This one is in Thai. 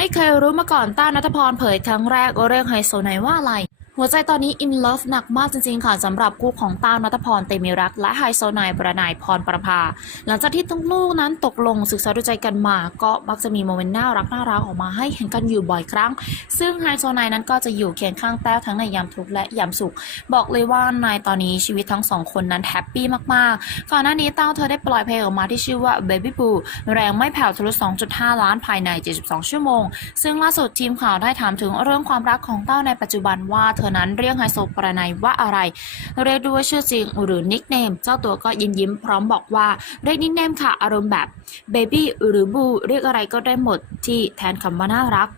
ไม่เคยรู้มาก่อนต้านัทพรเผยครั้งแรกเรื่องไฮโซไนว่าอะไร หัวใจตอนนี้อินเลิฟหนักมากจริงๆ ค่ะสำหรับคู่ของต้านัทพรเตมิรัก และไฮโซไนประนายพรประภา หลังจากที่ทั้งคู่นั้นตกลงศึกษาดูใจกันมา ก็มักจะมีโมเมนต์น่ารักน่ารักออกมาให้เห็นกันอยู่บ่อยครั้ง ซึ่งไฮโซไนนั้นก็จะอยู่เคียงข้างแต้วทั้งในยามทุกข์และยามสุข บอกเลยว่าในตอนนี้ชีวิตทั้งสองคนนั้นแฮปปี้มากๆก่อนหน้านี้เต้าเธอได้ปล่อยเพลงออกมาที่ชื่อว่า Baby Boo แรงไม่แผ่วทะลุ 2.5 ล้านภายใน 72 ชั่วโมง ซึ่งล่าสุดทีมข่าวได้ถามถึงเรื่องความรักของเต้าในปัจจุบันว่าเธอนั้นเรียกไฮโซประนัยว่าอะไร เรียกด้วยชื่อจริงหรือนิกเนมเจ้าตัวก็ยิ้มยิ้มๆพร้อมบอกว่าเรียกนิกเนมค่ะอารมณ์แบบเบบี้หรือบูเรียกอะไรก็ได้หมดที่แทนคำว่าน่ารัก